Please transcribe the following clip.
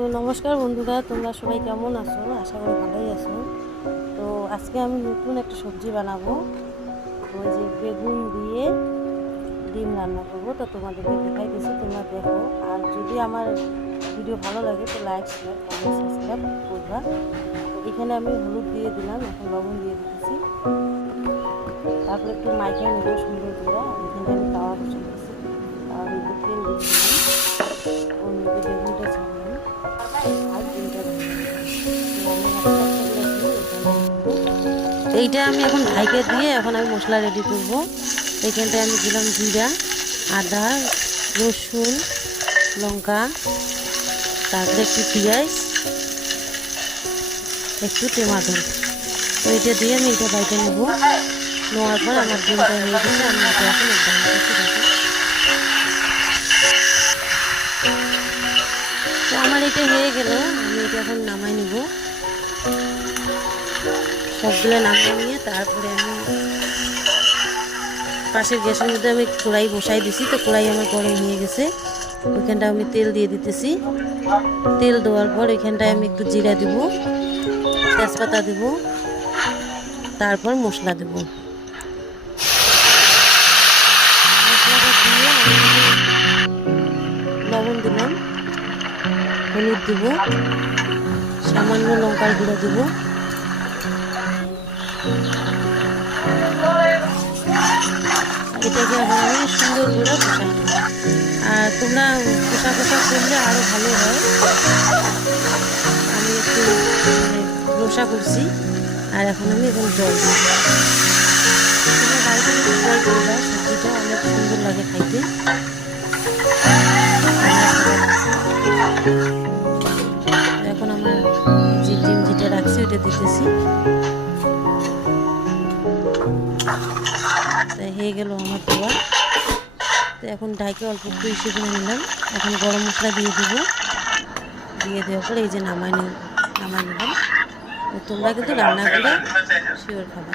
তো নমস্কার বন্ধুরা, তোমরা সবাই কেমন আছো? আশা করি ভালোই আছো। তো আজকে আমি নতুন একটা সবজি বানাবো। ওই যে বেগুন দিয়ে ডিম রান্না করব। তো তোমাদেরকে দেখাই দিয়েছি তোমরা দেখো। আর যদি আমার ভিডিও ভালো লাগে, তো লাইক শেয়ার কমেন্ট সাবস্ক্রাইব করবা। এখানে আমি হলুদ দিয়ে দিলাম, এখন লবণ দিয়ে দিতেছি। তারপরে একটু মাইকে নেব সুন্দর আর এখানে আমি তাওয়া বসে দিয়েছি এইটা আমি এখন ঢাইকে দিয়ে এখন আমি মশলা রেডি করব। এখানটায় আমি দিলাম জিরা, আদা, রসুন, লঙ্কা, তারপরে একটু পেঁয়াজ, একটু টমেটো। তো এটা দিয়ে আমি এটা বাইটে নেব। নেওয়ার পর আমার ডিমটা হয়ে গেছে, আমি এটা এখন তো আমার এটা হয়ে গেল, আমি এটা এখন নামাই নেব। সবগুলো নামিয়ে নিয়ে তারপরে আমি পাশের গ্যাসের মধ্যে আমি কড়াই বসাই দিছি, তো কড়াই আমার গরম হয়ে গেছে। ওইখানটা আমি তেল দিয়ে দিতেছি। তেল দেওয়ার পর ওইখানটায় আমি একটু জিরা দিব, তেজপাতা দিব, তারপর মশলা দেব। মশলাটা দিয়ে লবণ দিলাম, হলুদ দিব, সামান্য লঙ্কার গুঁড়ো দিব। এটাকে আমি সুন্দর করে কষাই আর তোমরা কষা কষা করলে আরও ভালো হয়। আমি একটু মানে রসা করছি। আর এখন আমি এখন জল তোমরা বাড়িতে ট্রাই করবা সবজিটা অনেক সুন্দর লাগে খাইতে। এখন আমার যে ডিম যেটা রাখছি, ওটা দিতেছি। হয়ে গেল আমার দেওয়া তো এখন ঢাকে অল্প একটু করে নিলাম। এখন গরম মশলা দিয়ে দেব। দিয়ে দেওয়ার পরে এই যে নামাই নিলাম। নামাই নিলাম। তোমরা কিন্তু রান্না করে শিওর খাবে।